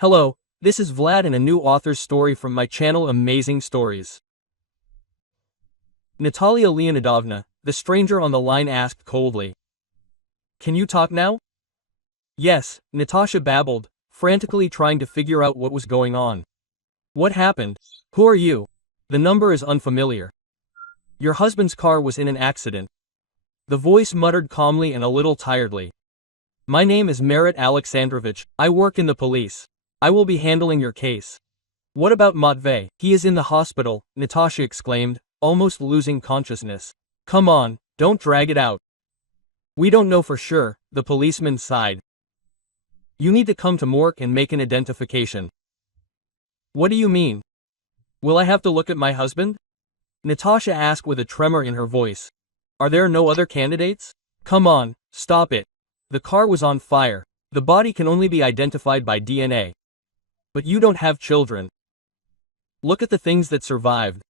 Hello, this is Vlad and a new author's story from my channel Amazing Stories. Natalia Leonidovna, the stranger on the line asked coldly. Can you talk now? Yes, Natasha babbled, frantically trying to figure out what was going on. What happened? Who are you? The number is unfamiliar. Your husband's car was in an accident. The voice muttered calmly and a little tiredly. My name is Marit Alexandrovich, I work in the police. I will be handling your case. What about Matvey? He is in the hospital, Natasha exclaimed, almost losing consciousness. Come on, don't drag it out. We don't know for sure, the policeman sighed. You need to come to morgue and make an identification. What do you mean? Will I have to look at my husband? Natasha asked with a tremor in her voice. Are there no other candidates? Come on, stop it. The car was on fire. The body can only be identified by DNA. But you don't have children. Look at the things that survived.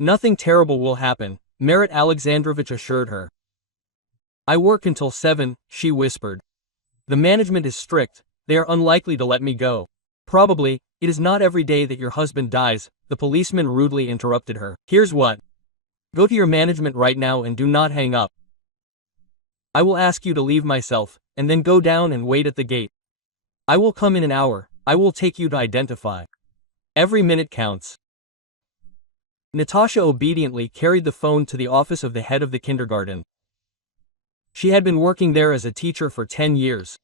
Nothing terrible will happen, Marit Alexandrovich assured her. I work until 7, she whispered. The management is strict, they are unlikely to let me go. Probably, it is not every day that your husband dies, the policeman rudely interrupted her. Here's what. Go to your management right now and do not hang up. I will ask you to leave myself, and then go down and wait at the gate. I will come in an hour, I will take you to identify. Every minute counts. Natasha obediently carried the phone to the office of the head of the kindergarten. She had been working there as a teacher for 10 years.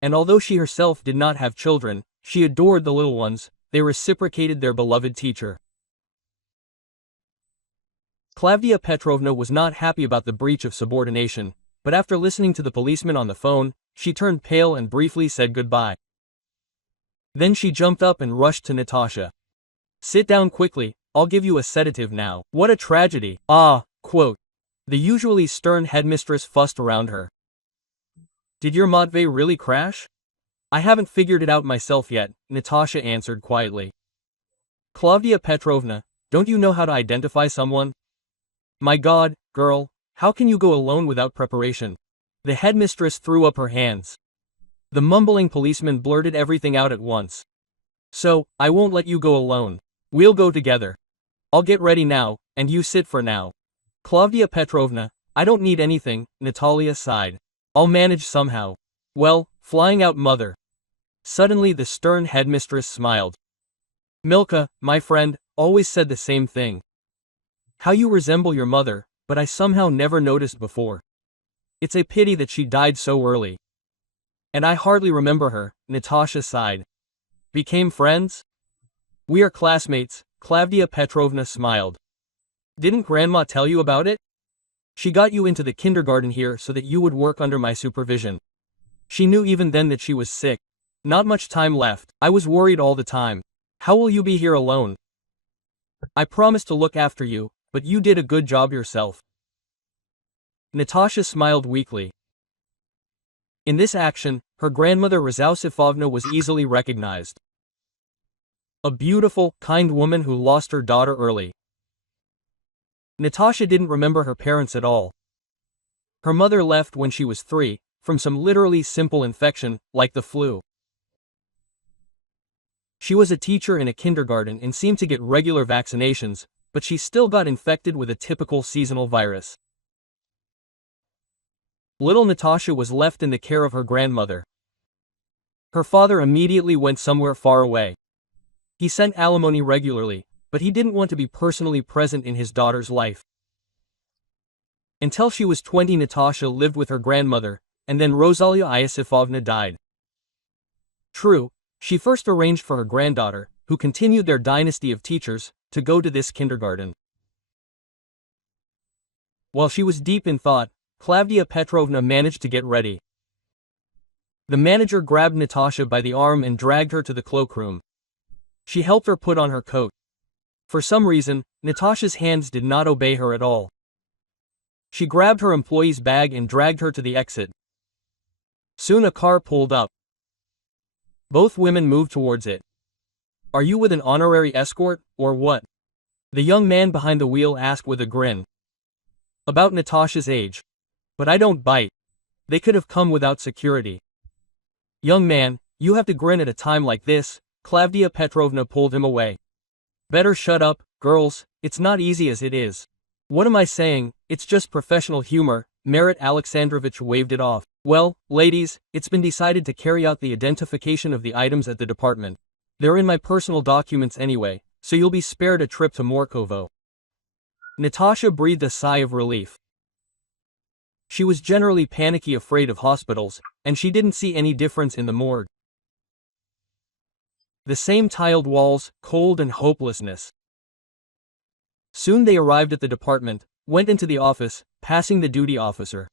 And although she herself did not have children, she adored the little ones, they reciprocated their beloved teacher. Klavdia Petrovna was not happy about the breach of subordination, but after listening to the policeman on the phone, she turned pale and briefly said goodbye. Then she jumped up and rushed to Natasha. Sit down quickly, I'll give you a sedative now. What a tragedy. Quote. The usually stern headmistress fussed around her. Did your Matvey really crash? I haven't figured it out myself yet, Natasha answered quietly. Klavdia Petrovna, don't you know how to identify someone? My God, girl, how can you go alone without preparation? The headmistress threw up her hands. The mumbling policeman blurted everything out at once. So, I won't let you go alone. We'll go together. I'll get ready now, and you sit for now. Klavdia Petrovna, I don't need anything, Natalia sighed. I'll manage somehow. Well, flying out mother. Suddenly the stern headmistress smiled. Milka, my friend, always said the same thing. How you resemble your mother, but I somehow never noticed before. It's a pity that she died so early. And I hardly remember her, Natasha sighed. Became friends? We are classmates, Klavdia Petrovna smiled. Didn't Grandma tell you about it? She got you into the kindergarten here so that you would work under my supervision. She knew even then that she was sick. Not much time left, I was worried all the time. How will you be here alone? I promised to look after you, but you did a good job yourself. Natasha smiled weakly. In this action, her grandmother Razosifovna was easily recognized. A beautiful, kind woman who lost her daughter early. Natasha didn't remember her parents at all. Her mother left when she was 3, from some literally simple infection, like the flu. She was a teacher in a kindergarten and seemed to get regular vaccinations, but she still got infected with a typical seasonal virus. Little Natasha was left in the care of her grandmother. Her father immediately went somewhere far away. He sent alimony regularly, but he didn't want to be personally present in his daughter's life. Until she was 20, Natasha lived with her grandmother, and then Rosalia Iosifovna died. True, she first arranged for her granddaughter, who continued their dynasty of teachers, to go to this kindergarten. While she was deep in thought, Klavdia Petrovna managed to get ready. The manager grabbed Natasha by the arm and dragged her to the cloakroom. She helped her put on her coat. For some reason, Natasha's hands did not obey her at all. She grabbed her employee's bag and dragged her to the exit. Soon a car pulled up. Both women moved towards it. Are you with an honorary escort, or what? The young man behind the wheel asked with a grin. About Natasha's age. But I don't bite. They could have come without security. Young man, You have to grin at a time like this. Klavdia Petrovna pulled him away. Better shut up, girls, it's not easy as it is. What am I saying, it's just professional humor. Marit Alexandrovich waved it off. Well, ladies, it's been decided to carry out the identification of the items at the department. They're in my personal documents anyway, so you'll be spared a trip to Morkovo. Natasha breathed a sigh of relief. She was generally panicky afraid of hospitals, and she didn't see any difference in the morgue. The same tiled walls, cold and hopelessness. Soon they arrived at the department, went into the office, passing the duty officer.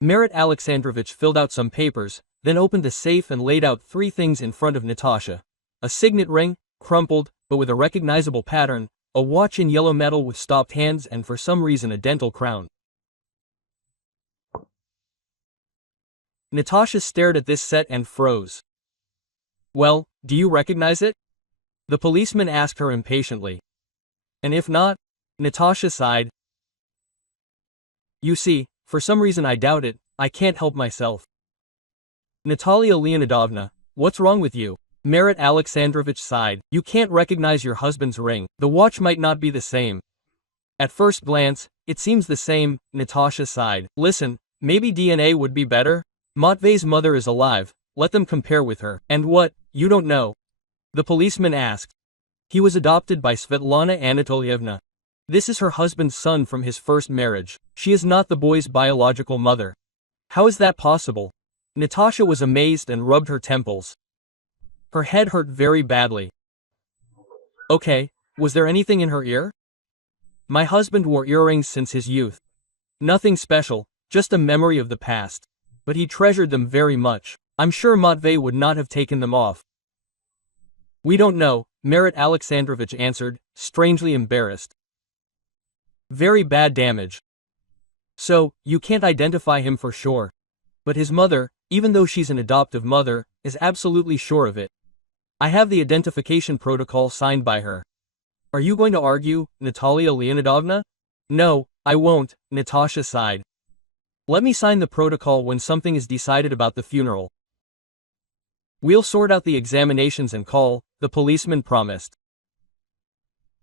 Marit Alexandrovich filled out some papers, then opened the safe and laid out 3 things in front of Natasha. A signet ring, crumpled, but with a recognizable pattern, a watch in yellow metal with stopped hands and for some reason a dental crown. Natasha stared at this set and froze. Well, do you recognize it? The policeman asked her impatiently. And if not? Natasha sighed. You see, for some reason I doubt it, I can't help myself. Natalia Leonidovna, what's wrong with you? Marit Alexandrovich sighed. You can't recognize your husband's ring. The watch might not be the same. At first glance, it seems the same, Natasha sighed. Listen, maybe DNA would be better? Matvey's mother is alive, let them compare with her. And what, you don't know? The policeman asked. He was adopted by Svetlana Anatolievna. This is her husband's son from his first marriage. She is not the boy's biological mother. How is that possible? Natasha was amazed and rubbed her temples. Her head hurt very badly. Okay, was there anything in her ear? My husband wore earrings since his youth. Nothing special, just a memory of the past. But he treasured them very much. I'm sure Matvey would not have taken them off. We don't know, Marit Alexandrovich answered, strangely embarrassed. Very bad damage. So, you can't identify him for sure. But his mother, even though she's an adoptive mother, is absolutely sure of it. I have the identification protocol signed by her. Are you going to argue, Natalia Leonidovna? No, I won't, Natasha sighed. Let me sign the protocol when something is decided about the funeral. We'll sort out the examinations and call, the policeman promised.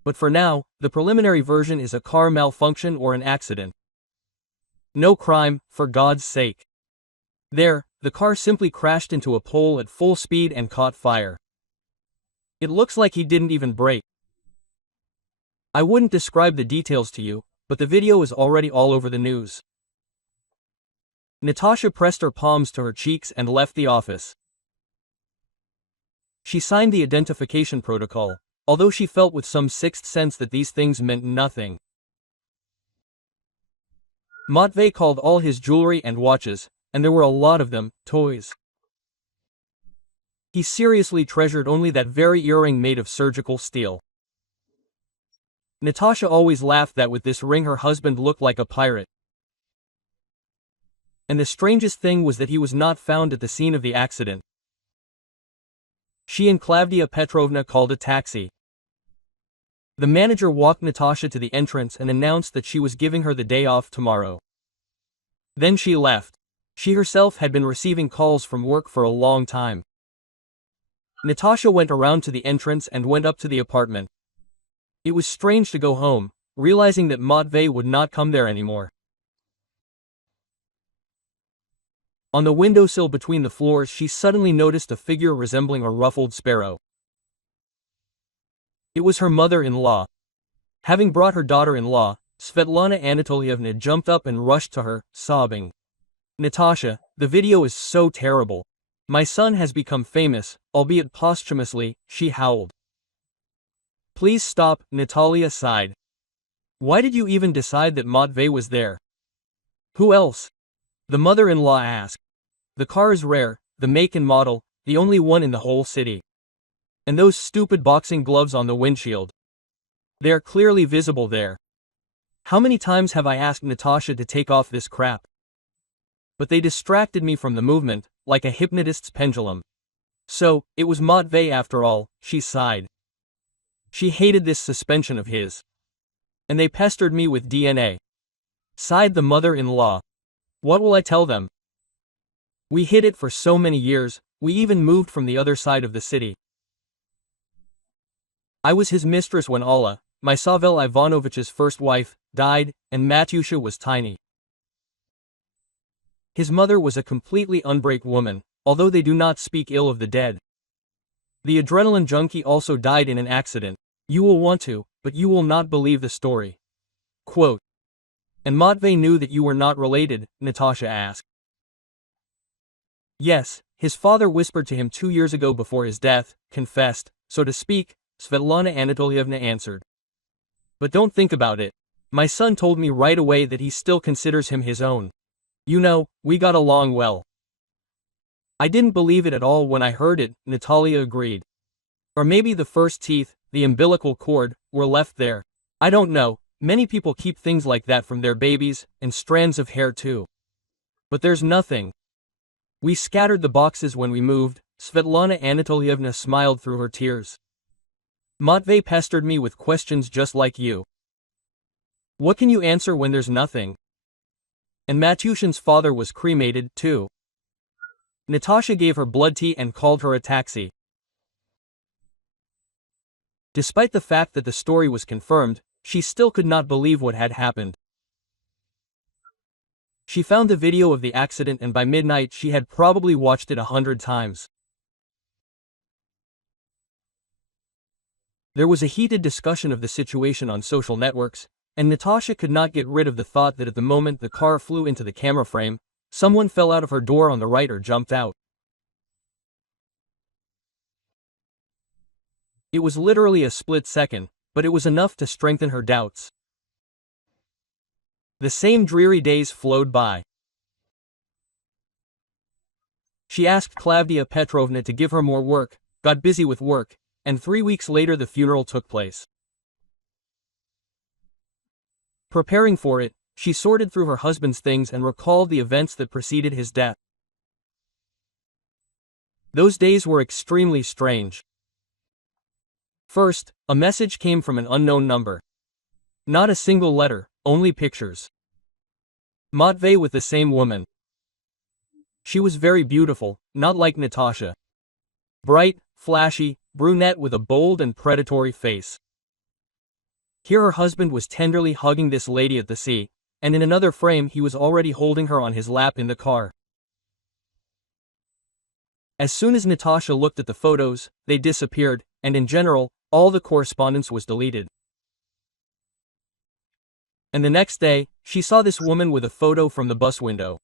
But for now, the preliminary version is a car malfunction or an accident. No crime, for God's sake. There, the car simply crashed into a pole at full speed and caught fire. It looks like he didn't even brake. I wouldn't describe the details to you, but the video is already all over the news. Natasha pressed her palms to her cheeks and left the office. She signed the identification protocol, although she felt with some sixth sense that these things meant nothing. Matvey called all his jewelry and watches, and there were a lot of them, toys. He seriously treasured only that very earring made of surgical steel. Natasha always laughed that with this ring her husband looked like a pirate. And the strangest thing was that he was not found at the scene of the accident. She and Klavdia Petrovna called a taxi. The manager walked Natasha to the entrance and announced that she was giving her the day off tomorrow. Then she left. She herself had been receiving calls from work for a long time. Natasha went around to the entrance and went up to the apartment. It was strange to go home, realizing that Matvey would not come there anymore. On the windowsill between the floors she suddenly noticed a figure resembling a ruffled sparrow. It was her mother-in-law. Having brought her daughter-in-law, Svetlana Anatolievna jumped up and rushed to her, sobbing. Natasha, the video is so terrible. My son has become famous, albeit posthumously, she howled. Please stop, Natalia sighed. Why did you even decide that Matvey was there? Who else? The mother-in-law asked. The car is rare, the make and model, the only one in the whole city. And those stupid boxing gloves on the windshield. They are clearly visible there. How many times have I asked Natasha to take off this crap? But they distracted me from the movement, like a hypnotist's pendulum. So, it was Matvey after all, she sighed. She hated this suspension of his. And they pestered me with DNA. Sighed the mother-in-law. What will I tell them? We hid it for so many years, we even moved from the other side of the city. I was his mistress when Alla, my Savel Ivanovich's first wife, died, and Matyusha was tiny. His mother was a completely unbreak woman, although they do not speak ill of the dead. The adrenaline junkie also died in an accident. You will want to, but you will not believe the story. Quote. And Matvey knew that you were not related, Natasha asked. Yes, his father whispered to him 2 years ago before his death, confessed, so to speak, Svetlana Anatolievna answered. But don't think about it. My son told me right away that he still considers him his own. You know, we got along well. I didn't believe it at all when I heard it, Natalia agreed. Or maybe the first teeth, the umbilical cord, were left there. I don't know, many people keep things like that from their babies, and strands of hair too. But there's nothing. We scattered the boxes when we moved, Svetlana Anatolievna smiled through her tears. Matvey pestered me with questions just like you. What can you answer when there's nothing? And Matyushin's father was cremated, too. Natasha gave her blood tea and called her a taxi. Despite the fact that the story was confirmed, she still could not believe what had happened. She found the video of the accident and by midnight she had probably watched it 100 times. There was a heated discussion of the situation on social networks, and Natasha could not get rid of the thought that at the moment the car flew into the camera frame, someone fell out of her door on the right or jumped out. It was literally a split second, but it was enough to strengthen her doubts. The same dreary days flowed by. She asked Klavdia Petrovna to give her more work, got busy with work, and 3 weeks later the funeral took place. Preparing for it, she sorted through her husband's things and recalled the events that preceded his death. Those days were extremely strange. First, a message came from an unknown number. Not a single letter, only pictures. Matvey with the same woman. She was very beautiful, not like Natasha. Bright, flashy, brunette with a bold and predatory face. Here her husband was tenderly hugging this lady at the sea, and in another frame he was already holding her on his lap in the car. As soon as Natasha looked at the photos, they disappeared, and in general, all the correspondence was deleted. And the next day, she saw this woman with a photo from the bus window.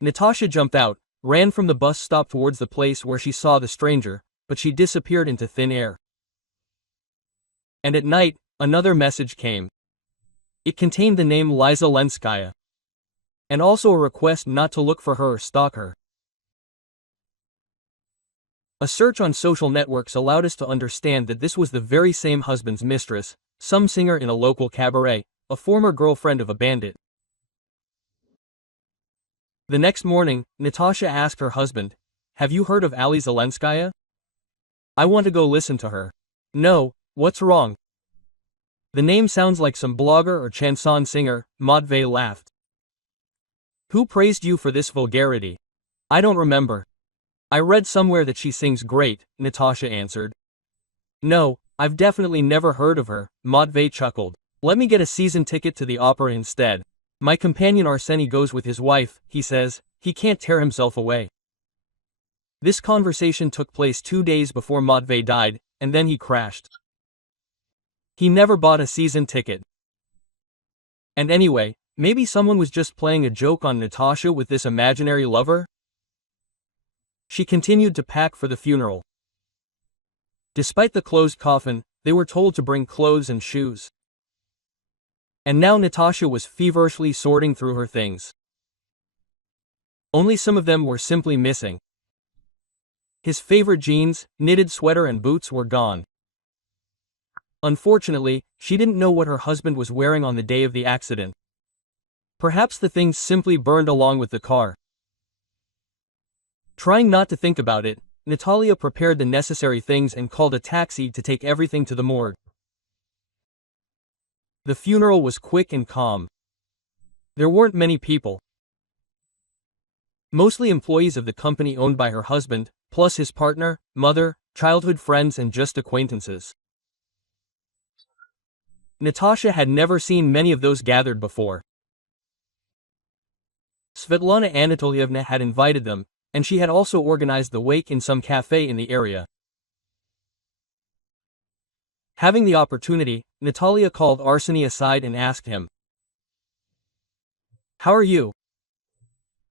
Natasha jumped out, ran from the bus stop towards the place where she saw the stranger, but she disappeared into thin air. And at night, another message came. It contained the name Liza Lenskaya. And also a request not to look for her or stalk her. A search on social networks allowed us to understand that this was the very same husband's mistress, some singer in a local cabaret, a former girlfriend of a bandit. The next morning, Natasha asked her husband, "Have you heard of Ali Zelenskaya? I want to go listen to her." "No, what's wrong?" "The name sounds like some blogger or chanson singer," Matvey laughed. "Who praised you for this vulgarity?" "I don't remember. I read somewhere that she sings great," Natasha answered. "No, I've definitely never heard of her," Matvey chuckled. "Let me get a season ticket to the opera instead. My companion Arseny goes with his wife, he says, he can't tear himself away." This conversation took place 2 days before Matvey died, and then he crashed. He never bought a season ticket. And anyway, maybe someone was just playing a joke on Natasha with this imaginary lover? She continued to pack for the funeral. Despite the closed coffin, they were told to bring clothes and shoes. And now Natasha was feverishly sorting through her things. Only some of them were simply missing. His favorite jeans, knitted sweater and boots were gone. Unfortunately, she didn't know what her husband was wearing on the day of the accident. Perhaps the things simply burned along with the car. Trying not to think about it, Natalia prepared the necessary things and called a taxi to take everything to the morgue. The funeral was quick and calm. There weren't many people. Mostly employees of the company owned by her husband, plus his partner, mother, childhood friends and just acquaintances. Natasha had never seen many of those gathered before. Svetlana Anatolievna had invited them, and she had also organized the wake in some cafe in the area. Having the opportunity, Natalia called Arseny aside and asked him, "How are you?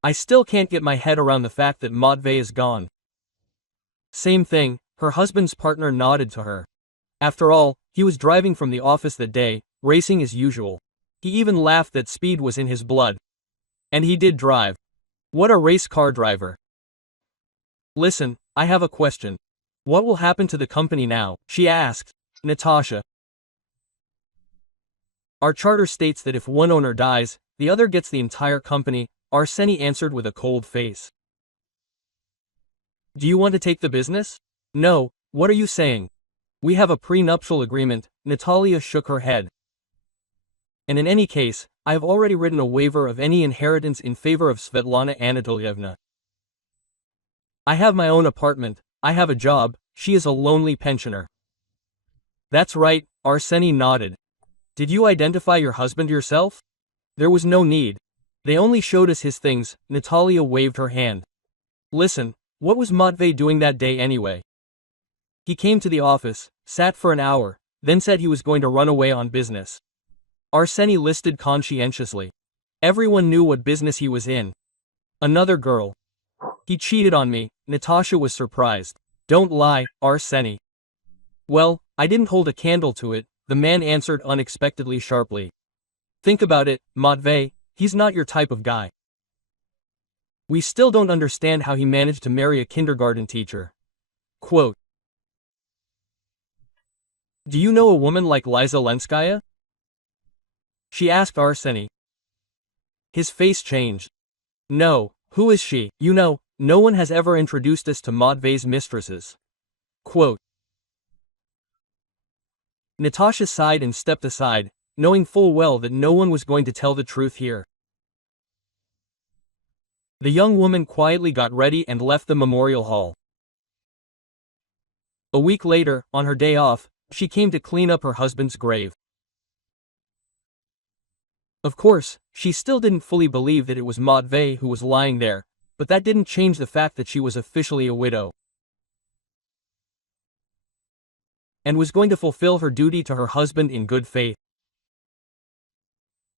I still can't get my head around the fact that Matvey is gone." Same thing, her husband's partner nodded to her. After all, he was driving from the office that day, racing as usual. He even laughed that speed was in his blood. And he did drive. What a race car driver. "Listen, I have a question. What will happen to the company now?" she asked Natasha. "Our charter states that if one owner dies, the other gets the entire company," Arseny answered with a cold face. "Do you want to take the business?" "No, what are you saying? We have a prenuptial agreement," Natalia shook her head. "And in any case, I have already written a waiver of any inheritance in favor of Svetlana Anatolievna. I have my own apartment, I have a job, she is a lonely pensioner." "That's right," Arseny nodded. "Did you identify your husband yourself?" "There was no need. They only showed us his things," Natalia waved her hand. "Listen, what was Matvey doing that day anyway?" "He came to the office, sat for an hour, then said he was going to run away on business." Arseny listed conscientiously. Everyone knew what business he was in. "Another girl. He cheated on me," Natasha was surprised. "Don't lie, Arseny." "Well, I didn't hold a candle to it," the man answered unexpectedly sharply. "Think about it, Matvey, he's not your type of guy. We still don't understand how he managed to marry a kindergarten teacher." Quote, "Do you know a woman like Liza Lenskaya?" she asked Arseny. His face changed. "No, who is she?" "You know, no one has ever introduced us to Matvey's mistresses." Quote. Natasha sighed and stepped aside, knowing full well that no one was going to tell the truth here. The young woman quietly got ready and left the memorial hall. A week later, on her day off, she came to clean up her husband's grave. Of course, she still didn't fully believe that it was Matvey who was lying there, but that didn't change the fact that she was officially a widow. And was going to fulfill her duty to her husband in good faith.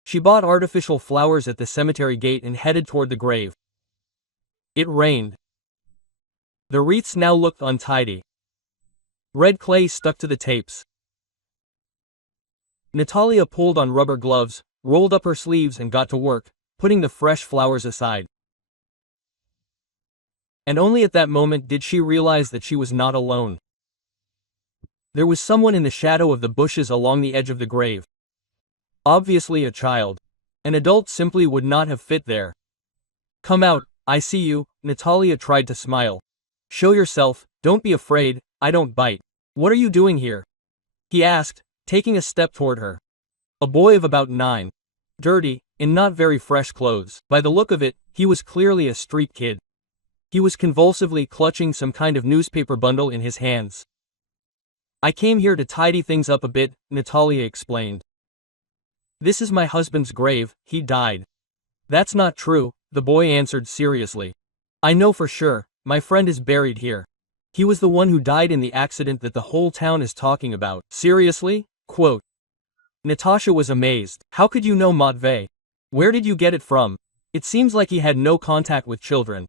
She bought artificial flowers at the cemetery gate and headed toward the grave. It rained. The wreaths now looked untidy. Red clay stuck to the tapes. Natalia pulled on rubber gloves, rolled up her sleeves and got to work, putting the fresh flowers aside. And only at that moment did she realize that she was not alone. There was someone in the shadow of the bushes along the edge of the grave. Obviously a child. An adult simply would not have fit there. "Come out, I see you," Natalia tried to smile. "Show yourself, don't be afraid, I don't bite." "What are you doing here?" he asked, taking a step toward her. A boy of about 9. Dirty, in not very fresh clothes. By the look of it, he was clearly a street kid. He was convulsively clutching some kind of newspaper bundle in his hands. "I came here to tidy things up a bit," Natalia explained. "This is my husband's grave, he died." "That's not true," the boy answered seriously. "I know for sure, my friend is buried here. He was the one who died in the accident that the whole town is talking about." "Seriously?" Quote. Natasha was amazed. "How could you know Matvey? Where did you get it from? It seems like he had no contact with children."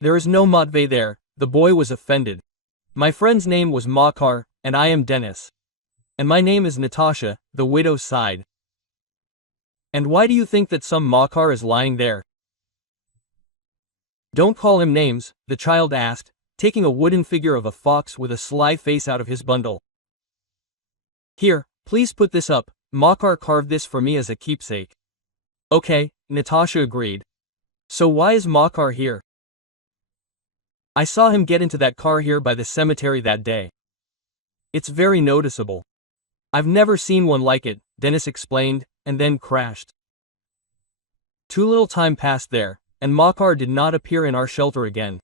"There is no Matvey there," the boy was offended. "My friend's name was Makar, and I am Denis. And my name is Natasha," the widow sighed. "And why do you think that some Makar is lying there?" "Don't call him names," the child asked, taking a wooden figure of a fox with a sly face out of his bundle. "Here, please put this up, Makar carved this for me as a keepsake." "Okay," Natasha agreed. "So why is Makar here?" "I saw him get into that car here by the cemetery that day. It's very noticeable. I've never seen one like it," Denis explained, and then crashed. Too little time passed there, and Makar did not appear in our shelter again.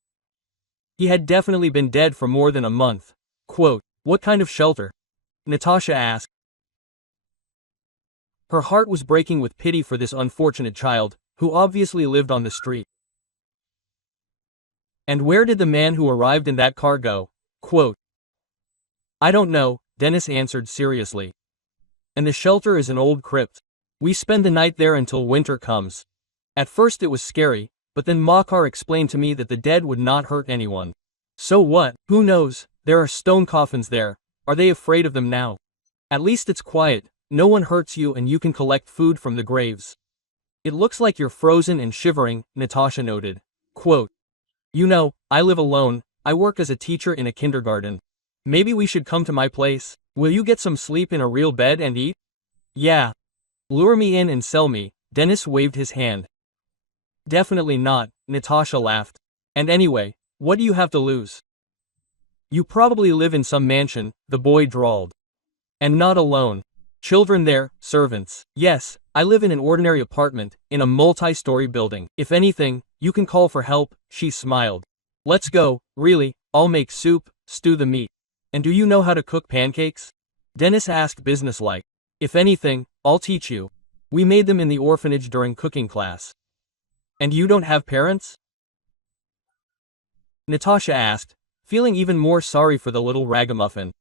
He had definitely been dead for more than a month. Quote, "What kind of shelter?" Natasha asked. Her heart was breaking with pity for this unfortunate child, who obviously lived on the street. "And where did the man who arrived in that car go?" Quote, "I don't know," Dennis answered seriously. "And the shelter is an old crypt. We spend the night there until winter comes. At first it was scary, but then Makar explained to me that the dead would not hurt anyone. So what? Who knows? There are stone coffins there. Are they afraid of them now? At least it's quiet, no one hurts you and you can collect food from the graves. It looks like you're frozen and shivering," Natasha noted. Quote, "You know, I live alone, I work as a teacher in a kindergarten. Maybe we should come to my place. Will you get some sleep in a real bed and eat?" "Yeah. Lure me in and sell me," Dennis waved his hand. "Definitely not," Natasha laughed. "And anyway, what do you have to lose? You probably live in some mansion," the boy drawled. "And not alone. Children there, servants. Yes, I live in an ordinary apartment, in a multi-story building. If anything, you can call for help," she smiled. "Let's go, really, I'll make soup, stew the meat. And do you know how to cook pancakes?" Dennis asked businesslike. "If anything, I'll teach you. We made them in the orphanage during cooking class." "And you don't have parents?" Natasha asked, feeling even more sorry for the little ragamuffin.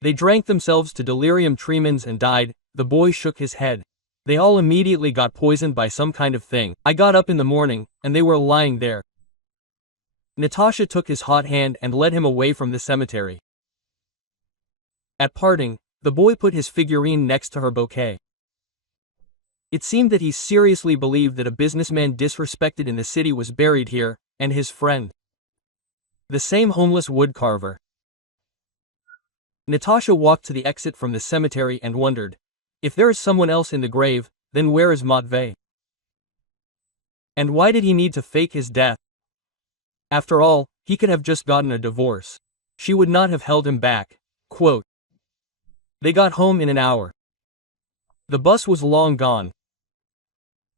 "They drank themselves to delirium tremens and died," the boy shook his head. "They all immediately got poisoned by some kind of thing. I got up in the morning, and they were lying there." Natasha took his hot hand and led him away from the cemetery. At parting, the boy put his figurine next to her bouquet. It seemed that he seriously believed that a businessman disrespected in the city was buried here, and his friend. The same homeless woodcarver. Natasha walked to the exit from the cemetery and wondered, if there is someone else in the grave, then where is Matvey? And why did he need to fake his death? After all, he could have just gotten a divorce. She would not have held him back. Quote, "They got home in an hour. The bus was long gone."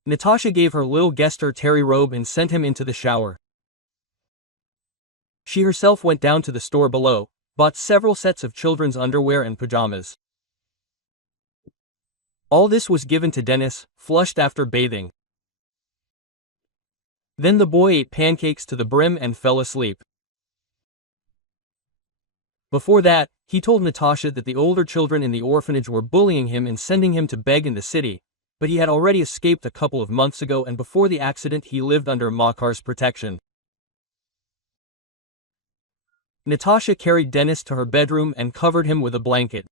Natasha gave her little guest her terry robe and sent him into the shower. She herself went down to the store below, bought several sets of children's underwear and pajamas. All this was given to Dennis, flushed after bathing. Then the boy ate pancakes to the brim and fell asleep. Before that, he told Natasha that the older children in the orphanage were bullying him and sending him to beg in the city, but he had already escaped a couple of months ago and before the accident he lived under Makar's protection. Natasha carried Dennis to her bedroom and covered him with a blanket.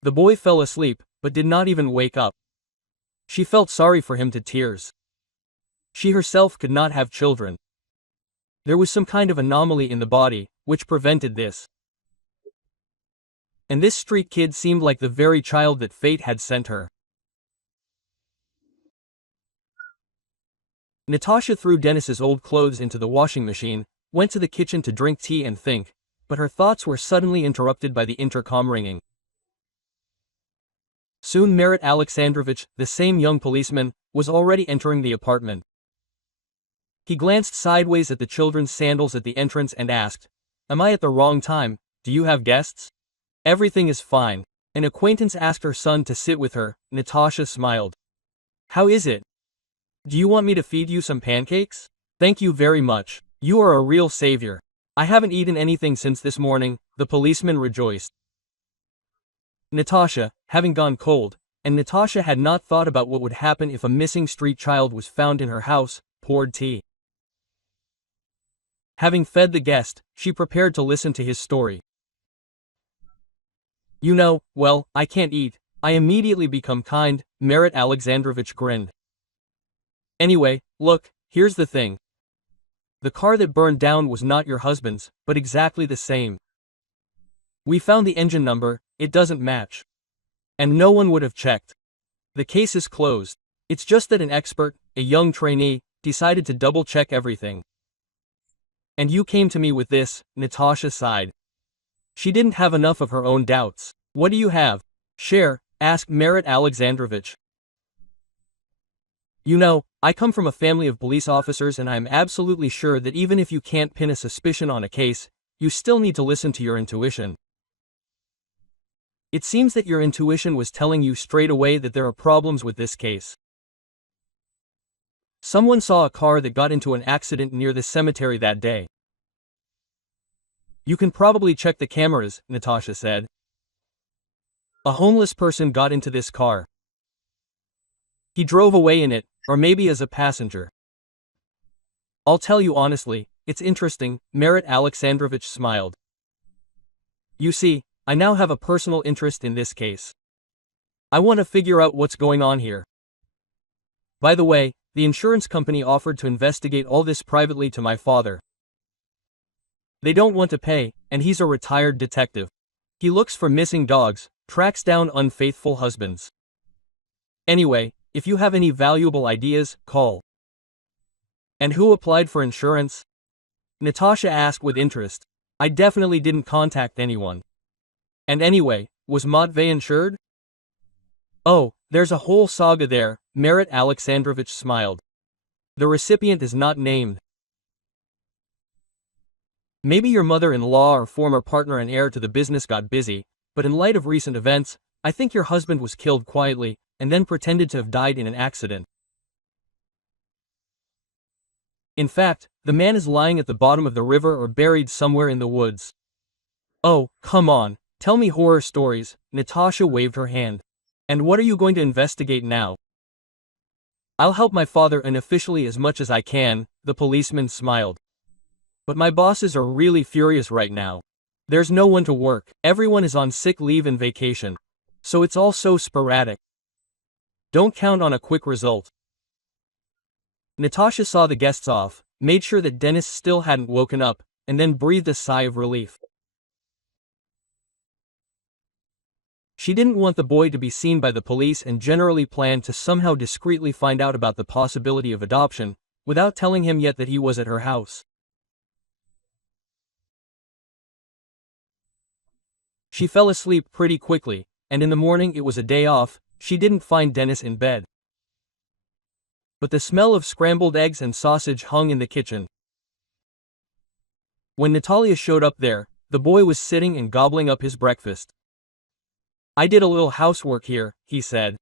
The boy fell asleep, but did not even wake up. She felt sorry for him to tears. She herself could not have children. There was some kind of anomaly in the body, which prevented this. And this street kid seemed like the very child that fate had sent her. Natasha threw Dennis's old clothes into the washing machine, went to the kitchen to drink tea and think, but her thoughts were suddenly interrupted by the intercom ringing. Soon Merit Alexandrovich, the same young policeman, was already entering the apartment. He glanced sideways at the children's sandals at the entrance and asked, "Am I at the wrong time? Do you have guests?" "Everything is fine." An acquaintance asked her son to sit with her. Natasha smiled. "How is it? Do you want me to feed you some pancakes?" "Thank you very much. You are a real savior. I haven't eaten anything since this morning," the policeman rejoiced. Natasha, having gone cold, and Natasha had not thought about what would happen if a missing street child was found in her house, poured tea. Having fed the guest, she prepared to listen to his story. "You know, well, I can't eat. I immediately become kind," Merit Alexandrovich grinned. "Anyway, look, here's the thing. The car that burned down was not your husband's, but exactly the same. We found the engine number, it doesn't match. And no one would have checked. The case is closed. It's just that an expert, a young trainee, decided to double-check everything. And you came to me with this," Natasha sighed. She didn't have enough of her own doubts. "What do you have? Share," asked Merit Alexandrovich. You know, I come from a family of police officers and I am absolutely sure that even if you can't pin a suspicion on a case, you still need to listen to your intuition. It seems that your intuition was telling you straight away that there are problems with this case. Someone saw a car that got into an accident near the cemetery that day. You can probably check the cameras, Natasha said. A homeless person got into this car. He drove away in it, or maybe as a passenger. I'll tell you honestly, it's interesting, Marit Alexandrovich smiled. You see, I now have a personal interest in this case. I want to figure out what's going on here. By the way, the insurance company offered to investigate all this privately to my father. They don't want to pay, and he's a retired detective. He looks for missing dogs, tracks down unfaithful husbands. Anyway, if you have any valuable ideas, call. And who applied for insurance? Natasha asked with interest. I definitely didn't contact anyone. And anyway, was Matvey insured? Oh, there's a whole saga there, Marit Alexandrovich smiled. The recipient is not named. Maybe your mother-in-law or former partner and heir to the business got busy, but in light of recent events, I think your husband was killed quietly, and then pretended to have died in an accident. In fact, the man is lying at the bottom of the river or buried somewhere in the woods. Oh, come on, tell me horror stories, Natasha waved her hand. And what are you going to investigate now? I'll help my father unofficially as much as I can, the policeman smiled. But my bosses are really furious right now. There's no one to work, everyone is on sick leave and vacation. So it's all so sporadic. Don't count on a quick result. Natasha saw the guests off, made sure that Dennis still hadn't woken up, and then breathed a sigh of relief. She didn't want the boy to be seen by the police and generally planned to somehow discreetly find out about the possibility of adoption, without telling him yet that he was at her house. She fell asleep pretty quickly, and in the morning it was a day off, she didn't find Dennis in bed. But the smell of scrambled eggs and sausage hung in the kitchen. When Natalia showed up there, the boy was sitting and gobbling up his breakfast. I did a little housework here, he said.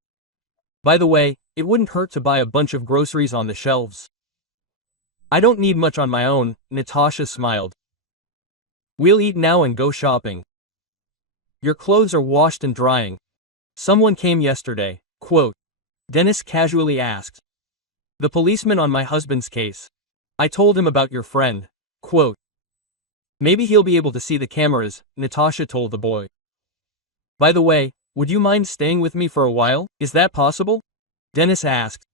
By the way, it wouldn't hurt to buy a bunch of groceries on the shelves. I don't need much on my own, Natasha smiled. We'll eat now and go shopping. Your clothes are washed and drying. Someone came yesterday, quote. Dennis casually asked. The policeman on my husband's case. I told him about your friend, quote. Maybe he'll be able to see the cameras, Natasha told the boy. By the way, would you mind staying with me for a while? Is that possible? Dennis asked.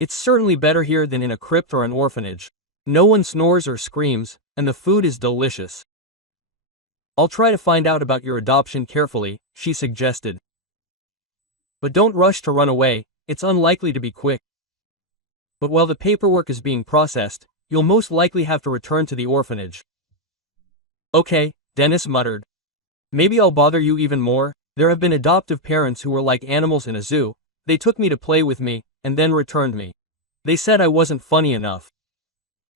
It's certainly better here than in a crypt or an orphanage. No one snores or screams, and the food is delicious. I'll try to find out about your adoption carefully, she suggested. But don't rush to run away, it's unlikely to be quick. But while the paperwork is being processed, you'll most likely have to return to the orphanage. Okay, Dennis muttered. Maybe I'll bother you even more. There have been adoptive parents who were like animals in a zoo. They took me to play with me, and then returned me. They said I wasn't funny enough.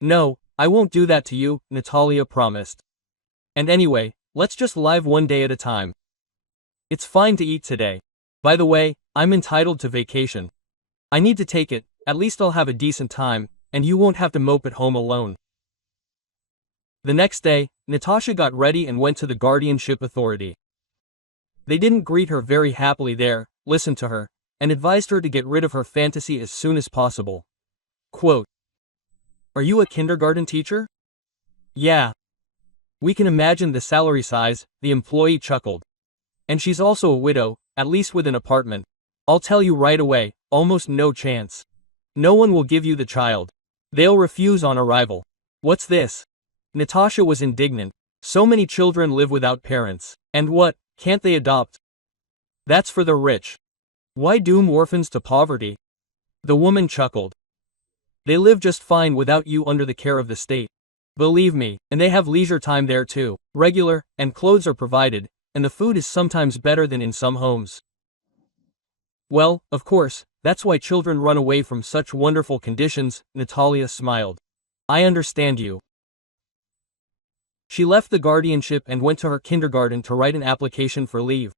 No, I won't do that to you, Natalia promised. And anyway, let's just live one day at a time. It's fine to eat today. By the way, I'm entitled to vacation. I need to take it, at least I'll have a decent time, and you won't have to mope at home alone. The next day, Natasha got ready and went to the guardianship authority. They didn't greet her very happily there, listened to her, and advised her to get rid of her fantasy as soon as possible. Quote, Are you a kindergarten teacher? Yeah. We can imagine the salary size, the employee chuckled. And she's also a widow, at least with an apartment. I'll tell you right away, almost no chance. No one will give you the child. They'll refuse on arrival. What's this? Natasha was indignant. So many children live without parents. And what, can't they adopt? That's for the rich. Why doom orphans to poverty? The woman chuckled. They live just fine without you under the care of the state. Believe me, and they have leisure time there too. Regular, and clothes are provided, and the food is sometimes better than in some homes. Well, of course, That's why children run away from such wonderful conditions, Natalia smiled. I understand you. She left the guardianship and went to her kindergarten to write an application for leave.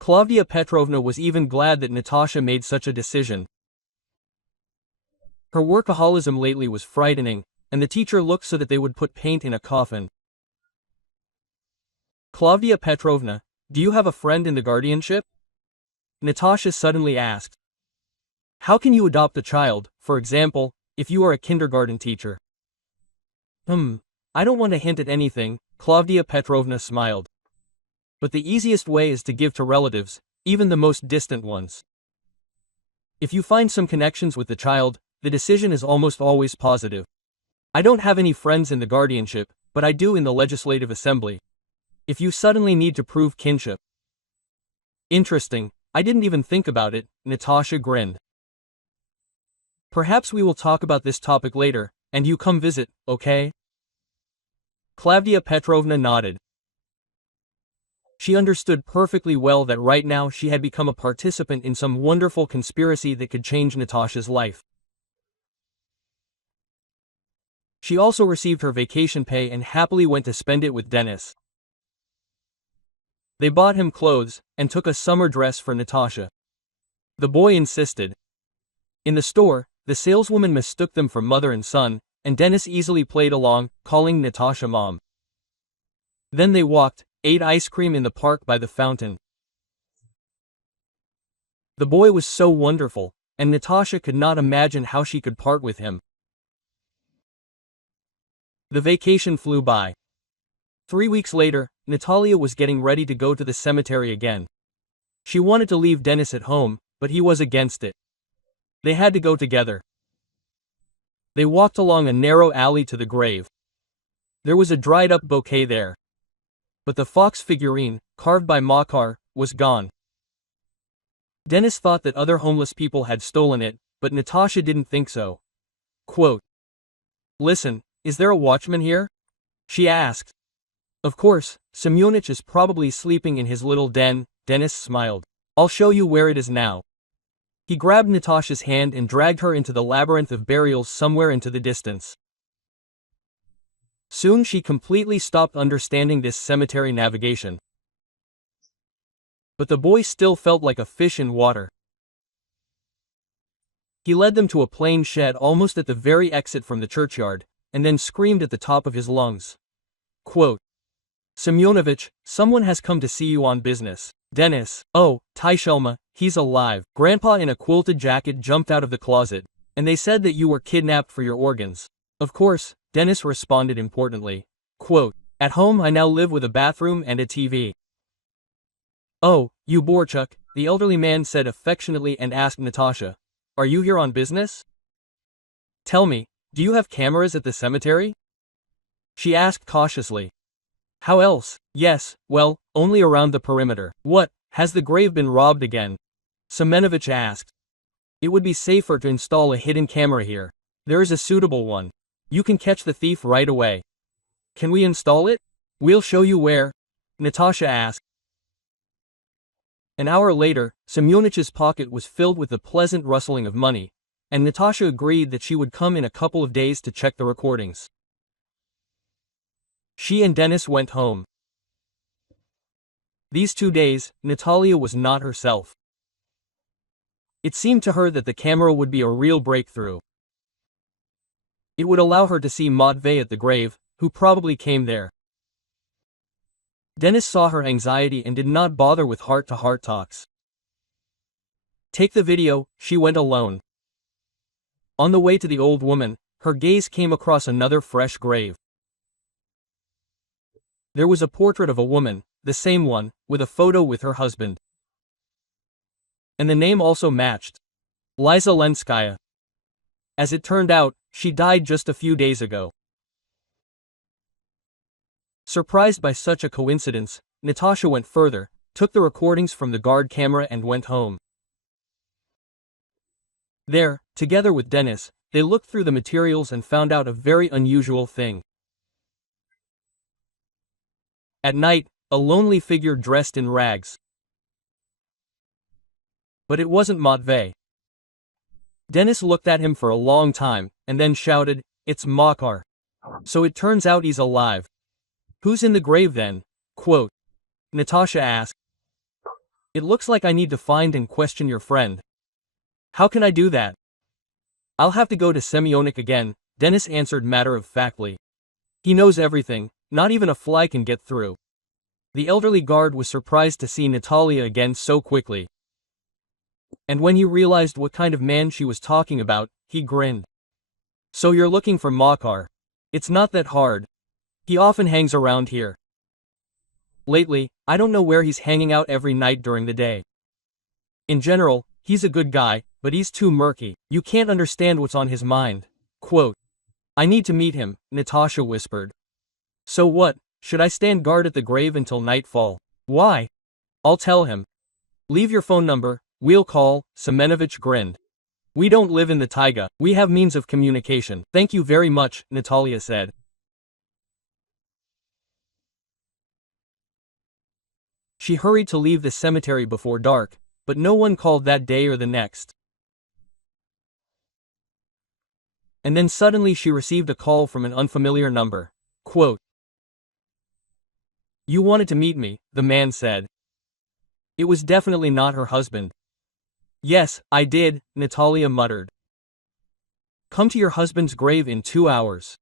Klavdia Petrovna was even glad that Natasha made such a decision. Her workaholism lately was frightening, and the teacher looked so that they would put paint in a coffin. Klavdia Petrovna, do you have a friend in the guardianship? Natasha suddenly asked. How can you adopt a child, for example, if you are a kindergarten teacher? I don't want to hint at anything, Klavdia Petrovna smiled. But the easiest way is to give to relatives, even the most distant ones. If you find some connections with the child, the decision is almost always positive. I don't have any friends in the guardianship, but I do in the Legislative Assembly. If you suddenly need to prove kinship. Interesting, I didn't even think about it, Natasha grinned. Perhaps we will talk about this topic later, and you come visit, okay? Klavdia Petrovna nodded. She understood perfectly well that right now she had become a participant in some wonderful conspiracy that could change Natasha's life. She also received her vacation pay and happily went to spend it with Dennis. They bought him clothes, and took a summer dress for Natasha. The boy insisted. In the store, the saleswoman mistook them for mother and son, and Dennis easily played along, calling Natasha Mom. Then they walked, ate ice cream in the park by the fountain. The boy was so wonderful, and Natasha could not imagine how she could part with him. The vacation flew by. 3 weeks later, Natalia was getting ready to go to the cemetery again. She wanted to leave Dennis at home, but he was against it. They had to go together. They walked along a narrow alley to the grave. There was a dried-up bouquet there. But the fox figurine, carved by Makar, was gone. Dennis thought that other homeless people had stolen it, but Natasha didn't think so. Quote, Listen, is there a watchman here? She asked. Of course, Semyonich is probably sleeping in his little den, Dennis smiled. I'll show you where it is now. He grabbed Natasha's hand and dragged her into the labyrinth of burials somewhere into the distance. Soon she completely stopped understanding this cemetery navigation. But the boy still felt like a fish in water. He led them to a plain shed almost at the very exit from the churchyard, and then screamed at the top of his lungs. Quote, Semyonovich, someone has come to see you on business. Dennis, oh, Tishelma, he's alive. Grandpa in a quilted jacket jumped out of the closet, and they said that you were kidnapped for your organs. Of course, Dennis responded importantly. Quote, At home I now live with a bathroom and a TV. Oh, you Borchuk, the elderly man said affectionately and asked Natasha, Are you here on business? Tell me, do you have cameras at the cemetery? She asked cautiously. How else? Yes, well, only around the perimeter. What, has the grave been robbed again? Semenovich asked. It would be safer to install a hidden camera here. There is a suitable one. You can catch the thief right away. Can we install it? We'll show you where, Natasha asked. An hour later, Semyonich's pocket was filled with the pleasant rustling of money, and Natasha agreed that she would come in a couple of days to check the recordings. She and Dennis went home. These 2 days, Natalia was not herself. It seemed to her that the camera would be a real breakthrough. It would allow her to see Matvey at the grave, who probably came there. Dennis saw her anxiety and did not bother with heart-to-heart talks. Take the video, she went alone. On the way to the old woman, her gaze came across another fresh grave. There was a portrait of a woman, the same one, with a photo with her husband. And the name also matched. Liza Lenskaya. As it turned out, she died just a few days ago. Surprised by such a coincidence, Natasha went further, took the recordings from the guard camera and went home. There, together with Dennis, they looked through the materials and found out a very unusual thing. At night, a lonely figure dressed in rags But it wasn't Matvey. Dennis looked at him for a long time, and then shouted, "It's Makar. So it turns out he's alive. Who's in the grave then?" Quote. Natasha asked. "It looks like I need to find and question your friend." "How can I do that?" "I'll have to go to Semyonik again," Dennis answered matter-of-factly. "He knows everything, not even a fly can get through." The elderly guard was surprised to see Natalia again so quickly. And when he realized what kind of man she was talking about, he grinned. "So you're looking for Makar. It's not that hard. He often hangs around here. Lately, I don't know where he's hanging out every night during the day. In general, he's a good guy, but he's too murky. You can't understand what's on his mind." Quote. "I need to meet him," Natasha whispered. "So what, should I stand guard at the grave until nightfall?" "Why?" "I'll tell him. Leave your phone number, we'll call," Semenovich grinned. "We don't live in the taiga, we have means of communication." "Thank you very much," Natalia said. She hurried to leave the cemetery before dark, but no one called that day or the next. And then suddenly she received a call from an unfamiliar number. Quote. "You wanted to meet me," the man said. It was definitely not her husband. "Yes, I did," Natalia muttered. "Come to your husband's grave in 2 hours.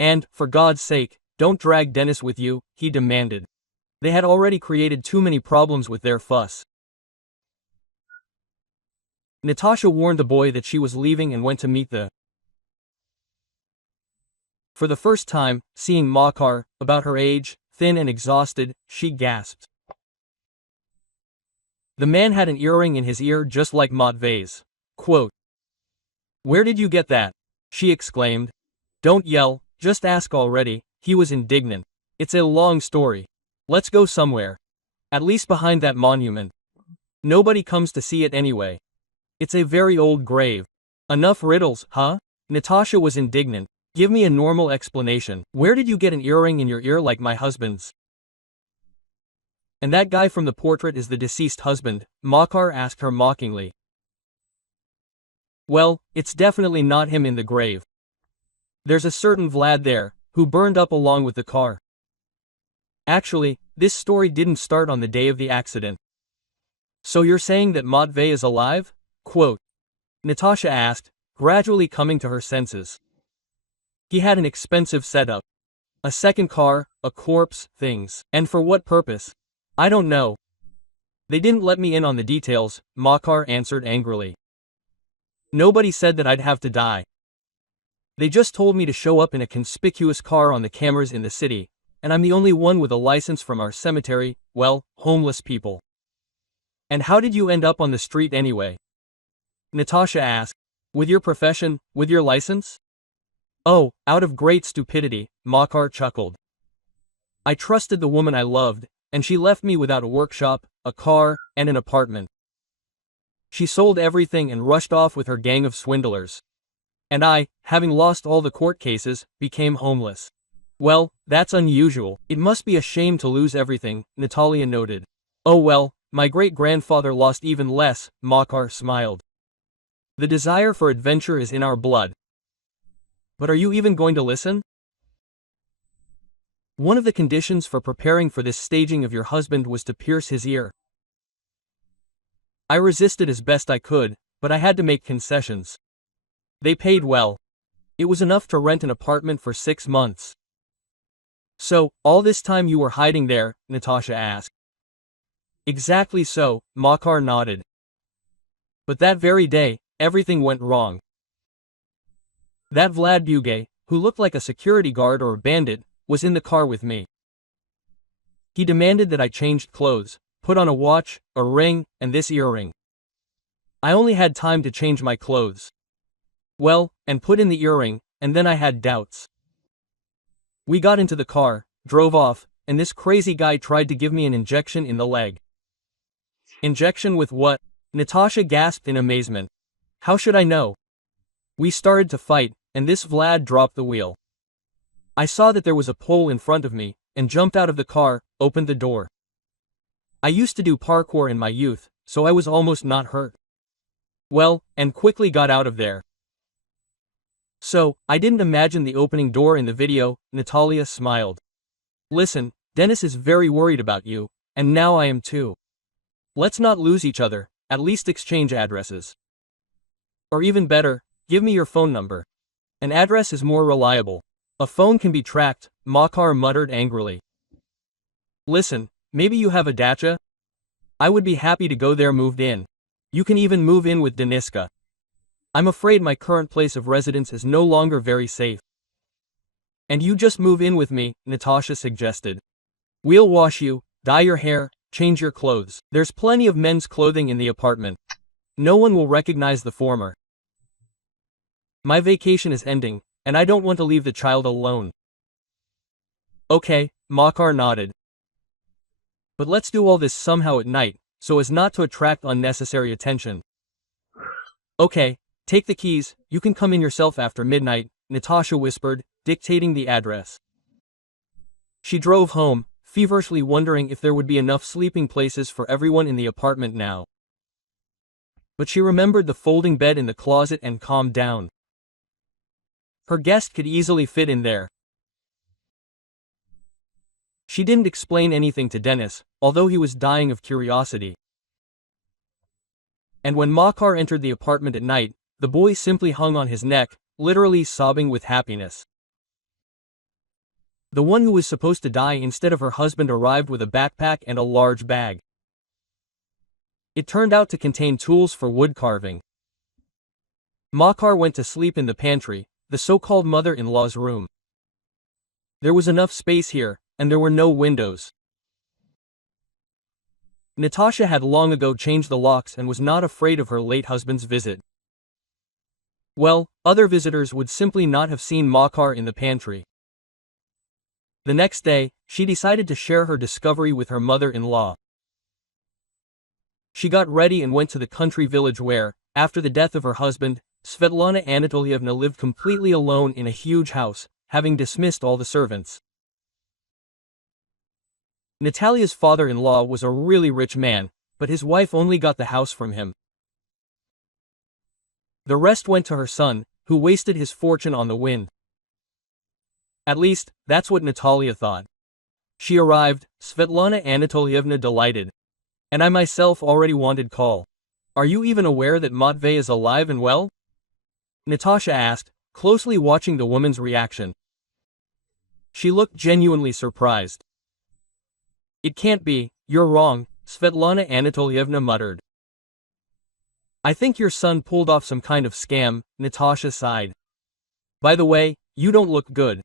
And, for God's sake, don't drag Dennis with you," he demanded. They had already created too many problems with their fuss. Natasha warned the boy that she was leaving and went to meet the. For the first time, seeing Makar, about her age, thin and exhausted, she gasped. The man had an earring in his ear just like Matvey's. Quote. "Where did you get that?" she exclaimed. "Don't yell, just ask already," he was indignant. "It's a long story. Let's go somewhere. At least behind that monument. Nobody comes to see it anyway. It's a very old grave. Enough riddles, huh?" Natasha was indignant. "Give me a normal explanation. Where did you get an earring in your ear like my husband's?" "And that guy from the portrait is the deceased husband?" Makar asked her mockingly. "Well, it's definitely not him in the grave. There's a certain Vlad there, who burned up along with the car. Actually, this story didn't start on the day of the accident." "So you're saying that Matvey is alive?" Quote. Natasha asked, gradually coming to her senses. "He had an expensive setup. A second car, a corpse, things. And for what purpose? I don't know. They didn't let me in on the details," Makar answered angrily. "Nobody said that I'd have to die. They just told me to show up in a conspicuous car on the cameras in the city, and I'm the only one with a license from our cemetery, well, homeless people." "And how did you end up on the street anyway?" Natasha asked. "With your profession, with your license?" "Oh, out of great stupidity," Makar chuckled. "I trusted the woman I loved, and she left me without a workshop, a car, and an apartment. She sold everything and rushed off with her gang of swindlers. And I, having lost all the court cases, became homeless." "Well, that's unusual. It must be a shame to lose everything," Natalia noted. "Oh well, my great-grandfather lost even less," Makar smiled. "The desire for adventure is in our blood. But are you even going to listen? One of the conditions for preparing for this staging of your husband was to pierce his ear. I resisted as best I could, but I had to make concessions. They paid well. It was enough to rent an apartment for 6 months." "So, all this time you were hiding there?" Natasha asked. "Exactly so," Makar nodded. "But that very day, everything went wrong. That Vlad Bugay, who looked like a security guard or a bandit, was in the car with me. He demanded that I changed clothes, put on a watch, a ring, and this earring. I only had time to change my clothes. Well, and put in the earring, and then I had doubts. We got into the car, drove off, and this crazy guy tried to give me an injection in the leg." "Injection with what?" Natasha gasped in amazement. "How should I know? We started to fight, and this Vlad dropped the wheel. I saw that there was a pole in front of me, and jumped out of the car, opened the door. I used to do parkour in my youth, so I was almost not hurt. Well, and quickly got out of there. So, I didn't imagine the opening door in the video, Natalia smiled. Listen, Dennis is very worried about you, and now I am too. Let's not lose each other, at least exchange addresses. Or even better, give me your phone number. An address is more reliable. A phone can be tracked, Makar muttered angrily. Listen, maybe you have a dacha? I would be happy to go there moved in. You can even move in with Deniska. I'm afraid my current place of residence is no longer very safe. And you just move in with me, Natasha suggested. We'll wash you, dye your hair, change your clothes. There's plenty of men's clothing in the apartment. No one will recognize the former. My vacation is ending, and I don't want to leave the child alone. Okay, Makar nodded. But let's do all this somehow at night, so as not to attract unnecessary attention. Okay, take the keys, you can come in yourself after midnight, Natasha whispered, dictating the address. She drove home, feverishly wondering if there would be enough sleeping places for everyone in the apartment now. But she remembered the folding bed in the closet and calmed down. Her guest could easily fit in there. She didn't explain anything to Dennis, although he was dying of curiosity. And when Makar entered the apartment at night, the boy simply hung on his neck, literally sobbing with happiness. The one who was supposed to die instead of her husband arrived with a backpack and a large bag. It turned out to contain tools for wood carving. Makar went to sleep in the pantry, the so-called mother-in-law's room. There was enough space here, and there were no windows. Natasha had long ago changed the locks and was not afraid of her late husband's visit. Well, other visitors would simply not have seen Makar in the pantry. The next day, she decided to share her discovery with her mother-in-law. She got ready and went to the country village where, after the death of her husband, Svetlana Anatolievna lived completely alone in a huge house, having dismissed all the servants. Natalia's father-in-law was a really rich man, but his wife only got the house from him. The rest went to her son, who wasted his fortune on the wind. At least, that's what Natalia thought. She arrived, Svetlana Anatolievna delighted. And I myself already wanted call. Are you even aware that Matvey is alive and well? Natasha asked, closely watching the woman's reaction. She looked genuinely surprised. It can't be, you're wrong, Svetlana Anatolievna muttered. I think your son pulled off some kind of scam, Natasha sighed. By the way, you don't look good.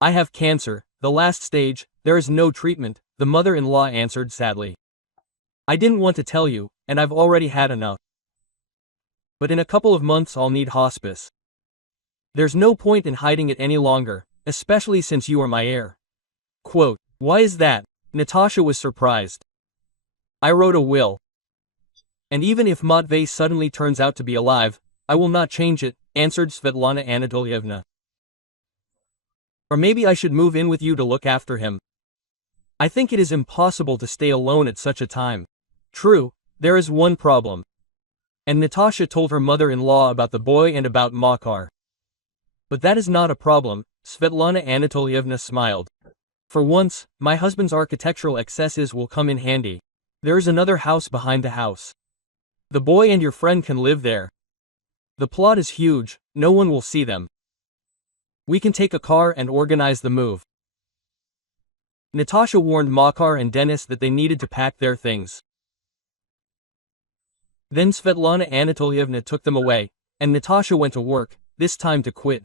I have cancer, the last stage, there is no treatment, the mother-in-law answered sadly. I didn't want to tell you, and I've already had enough. But in a couple of months I'll need hospice. There's no point in hiding it any longer, especially since you are my heir. Quote, why is that? Natasha was surprised. I wrote a will. And even if Matvey suddenly turns out to be alive, I will not change it, answered Svetlana Anatolievna. Or maybe I should move in with you to look after him. I think it is impossible to stay alone at such a time. True, there is one problem. And Natasha told her mother-in-law about the boy and about Makar. But that is not a problem, Svetlana Anatolievna smiled. For once, my husband's architectural excesses will come in handy. There is another house behind the house. The boy and your friend can live there. The plot is huge, no one will see them. We can take a car and organize the move. Natasha warned Makar and Dennis that they needed to pack their things. Then Svetlana Anatolievna took them away, and Natasha went to work, this time to quit.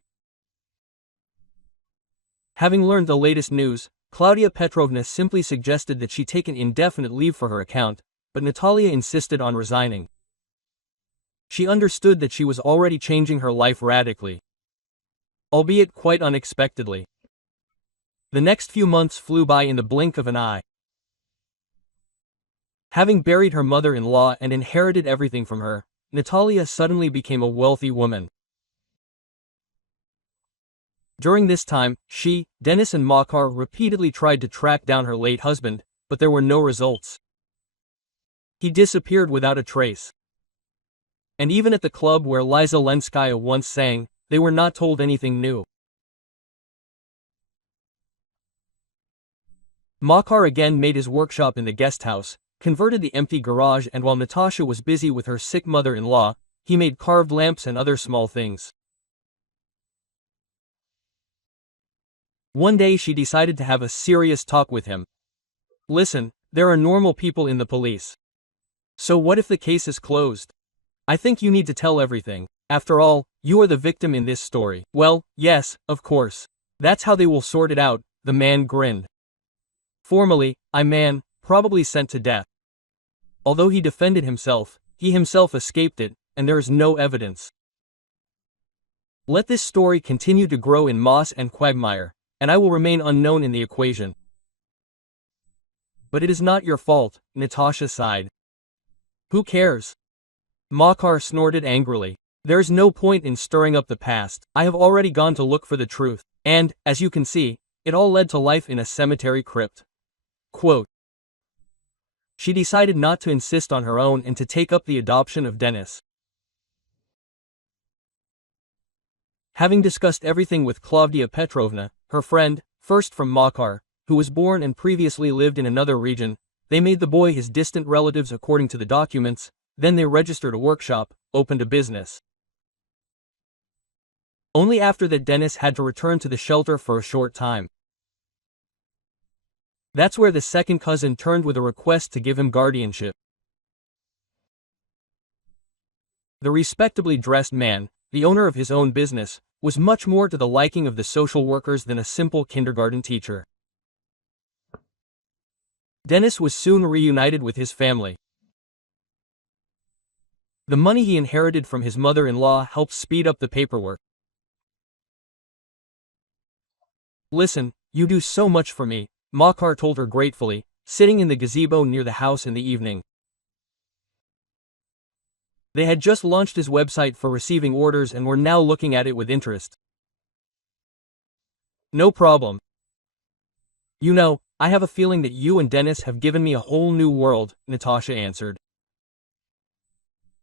Having learned the latest news, Claudia Petrovna simply suggested that she take an indefinite leave for her account, but Natalia insisted on resigning. She understood that she was already changing her life radically. Albeit quite unexpectedly. The next few months flew by in the blink of an eye. Having buried her mother-in-law and inherited everything from her, Natalia suddenly became a wealthy woman. During this time, she, Dennis and Makar repeatedly tried to track down her late husband, but there were no results. He disappeared without a trace. And even at the club where Liza Lenskaya once sang, they were not told anything new. Makar again made his workshop in the guest house, converted the empty garage, and while Natasha was busy with her sick mother-in-law, he made carved lamps and other small things. One day she decided to have a serious talk with him. Listen, there are normal people in the police. So what if the case is closed? I think you need to tell everything. After all, you are the victim in this story. Well, yes, of course. That's how they will sort it out, the man grinned. Formally, man, probably sent to death. Although he defended himself, he himself escaped it, and there is no evidence. Let this story continue to grow in moss and quagmire, and I will remain unknown in the equation. But it is not your fault, Natasha sighed. Who cares? Makar snorted angrily. There's no point in stirring up the past. I have already gone to look for the truth, and, as you can see, it all led to life in a cemetery crypt. Quote. She decided not to insist on her own and to take up the adoption of Denis. Having discussed everything with Klavdia Petrovna, her friend, first from Makar, who was born and previously lived in another region, they made the boy his distant relatives according to the documents, then they registered a workshop, opened a business. Only after that Denis had to return to the shelter for a short time. That's where the second cousin turned with a request to give him guardianship. The respectably dressed man, the owner of his own business, was much more to the liking of the social workers than a simple kindergarten teacher. Denis was soon reunited with his family. The money he inherited from his mother-in-law helped speed up the paperwork. Listen, you do so much for me, Makar told her gratefully, sitting in the gazebo near the house in the evening. They had just launched his website for receiving orders and were now looking at it with interest. No problem. You know, I have a feeling that you and Denis have given me a whole new world, Natasha answered.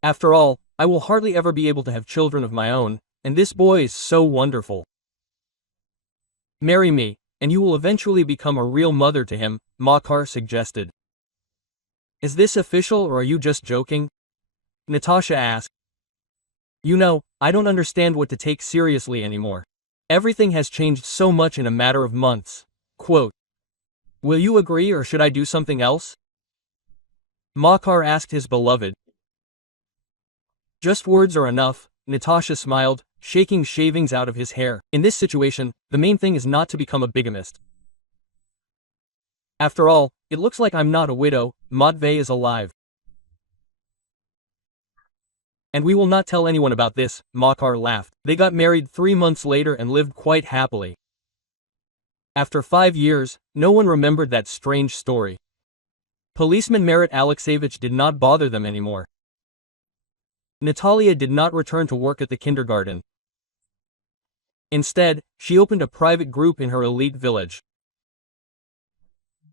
After all, I will hardly ever be able to have children of my own, and this boy is so wonderful. Marry me, and you will eventually become a real mother to him, Makar suggested. Is this official or are you just joking? Natasha asked. You know, I don't understand what to take seriously anymore. Everything has changed so much in a matter of months. Quote. Will you agree or should I do something else? Makar asked his beloved. Just words are enough, Natasha smiled, shaking shavings out of his hair. In this situation, the main thing is not to become a bigamist. After all, it looks like I'm not a widow, Matvey is alive. And we will not tell anyone about this, Makar laughed. They got married 3 months later and lived quite happily. After 5 years, no one remembered that strange story. Policeman Marit Alexeyevich did not bother them anymore. Natalia did not return to work at the kindergarten. Instead, she opened a private group in her elite village.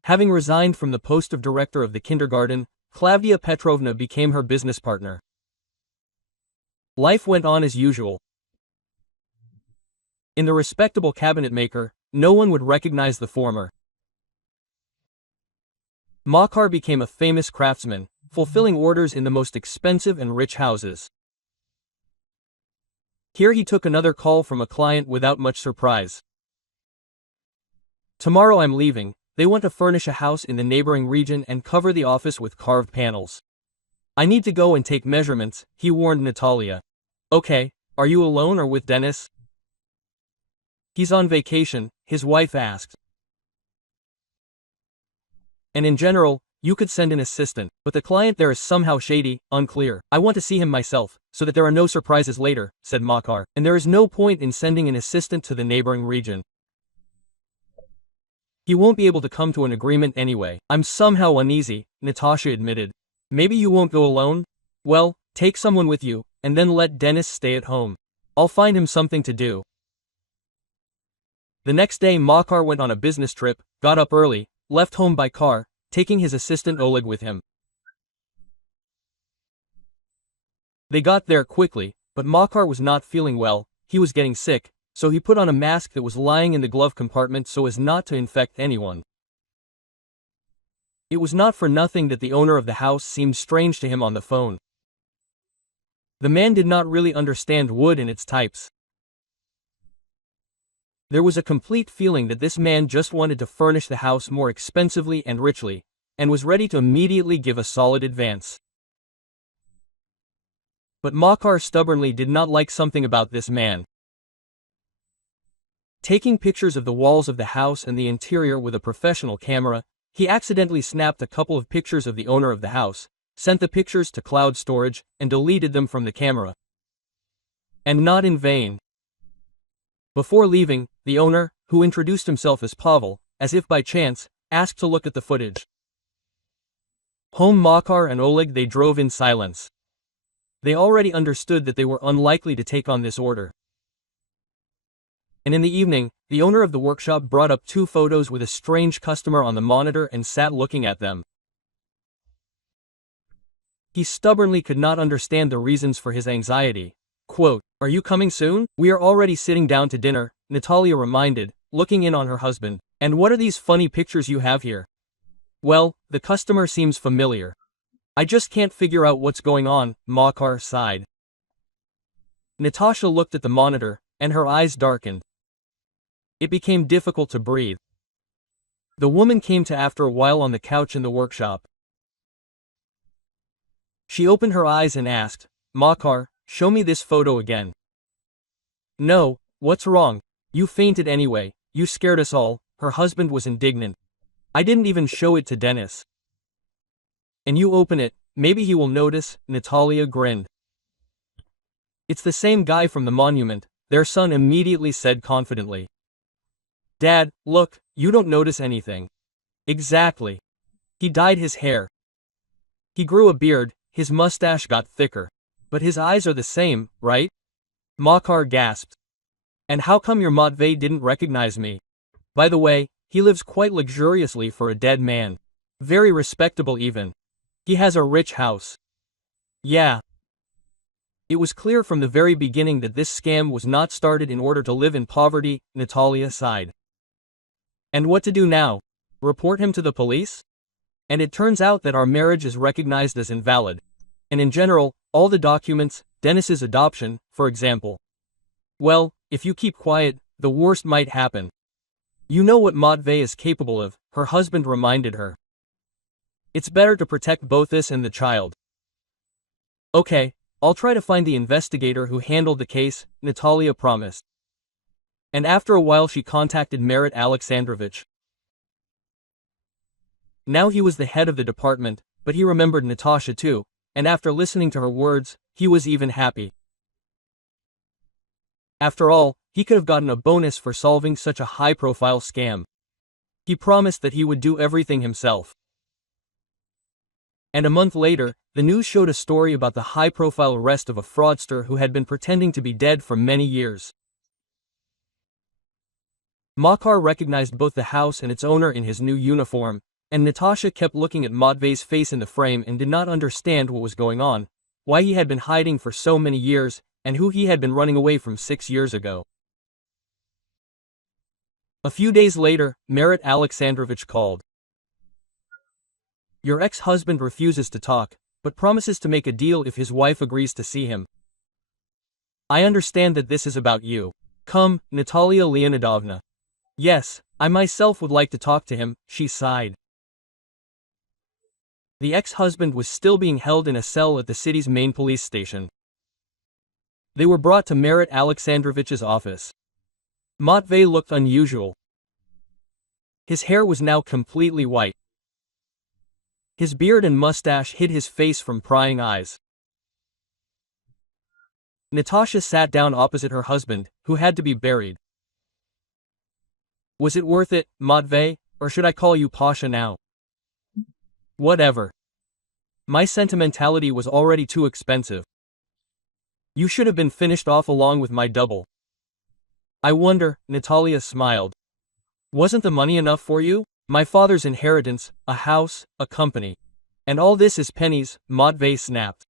Having resigned from the post of director of the kindergarten, Klavdia Petrovna became her business partner. Life went on as usual. In the respectable cabinet maker, no one would recognize the former. Makar became a famous craftsman, fulfilling orders in the most expensive and rich houses. Here he took another call from a client without much surprise. Tomorrow I'm leaving, they want to furnish a house in the neighboring region and cover the office with carved panels. I need to go and take measurements, he warned Natalia. Okay, are you alone or with Denis? He's on vacation, his wife asked. And in general, you could send an assistant, but the client there is somehow shady, unclear. I want to see him myself, so that there are no surprises later, said Makar, and there is no point in sending an assistant to the neighboring region. He won't be able to come to an agreement anyway. I'm somehow uneasy, Natasha admitted. Maybe you won't go alone? Well, take someone with you, and then let Denis stay at home. I'll find him something to do. The next day Makar went on a business trip, got up early, left home by car, taking his assistant Oleg with him. They got there quickly, but Makar was not feeling well, he was getting sick, so he put on a mask that was lying in the glove compartment so as not to infect anyone. It was not for nothing that the owner of the house seemed strange to him on the phone. The man did not really understand wood and its types. There was a complete feeling that this man just wanted to furnish the house more expensively and richly, and was ready to immediately give a solid advance. But Makar stubbornly did not like something about this man. Taking pictures of the walls of the house and the interior with a professional camera, he accidentally snapped a couple of pictures of the owner of the house, sent the pictures to cloud storage, and deleted them from the camera. And not in vain. Before leaving, the owner, who introduced himself as Pavel, as if by chance, asked to look at the footage. Home Makar and Oleg they drove in silence. They already understood that they were unlikely to take on this order. And in the evening, the owner of the workshop brought up 2 photos with a strange customer on the monitor and sat looking at them. He stubbornly could not understand the reasons for his anxiety. Quote, "Are you coming soon? We are already sitting down to dinner," Natalia reminded, looking in on her husband. "And what are these funny pictures you have here?" "Well, the customer seems familiar. I just can't figure out what's going on," Makar sighed. Natasha looked at the monitor, and her eyes darkened. It became difficult to breathe. The woman came to after a while on the couch in the workshop. She opened her eyes and asked, "Makar, show me this photo again." "No, what's wrong? You fainted anyway, you scared us all," her husband was indignant. "I didn't even show it to Dennis." "And you open it, maybe he will notice," Natalia grinned. "It's the same guy from the monument," their son immediately said confidently. "Dad, look, you don't notice anything." "Exactly. He dyed his hair. He grew a beard, his mustache got thicker. But his eyes are the same, right?" Makar gasped. "And how come your Matvey didn't recognize me? By the way, he lives quite luxuriously for a dead man. Very respectable even. He has a rich house." "Yeah." It was clear from the very beginning that this scam was not started in order to live in poverty, Natalia sighed. "And what to do now? Report him to the police? And it turns out that our marriage is recognized as invalid. And in general, all the documents, Dennis's adoption, for example. Well, if you keep quiet, the worst might happen. You know what Matvey is capable of," her husband reminded her. "It's better to protect both us and the child." "Okay, I'll try to find the investigator who handled the case," Natalia promised. And after a while she contacted Marat Alexandrovich. Now he was the head of the department, but he remembered Natasha too, and after listening to her words, he was even happy. After all, he could have gotten a bonus for solving such a high-profile scam. He promised that he would do everything himself. And a month later, the news showed a story about the high-profile arrest of a fraudster who had been pretending to be dead for many years. Makar recognized both the house and its owner in his new uniform, and Natasha kept looking at Matvey's face in the frame and did not understand what was going on, why he had been hiding for so many years, and who he had been running away from 6 years ago. A few days later, Marat Alexandrovich called. "Your ex-husband refuses to talk, but promises to make a deal if his wife agrees to see him. I understand that this is about you. Come, Natalia Leonidovna." "Yes, I myself would like to talk to him," she sighed. The ex-husband was still being held in a cell at the city's main police station. They were brought to Marat Alexandrovich's office. Matvey looked unusual. His hair was now completely white. His beard and mustache hid his face from prying eyes. Natasha sat down opposite her husband, who had to be buried. "Was it worth it, Matvey, or should I call you Pasha now?" "Whatever. My sentimentality was already too expensive. You should have been finished off along with my double." "I wonder," Natalia smiled. "Wasn't the money enough for you? My father's inheritance, a house, a company. And all this is pennies," Matvey snapped.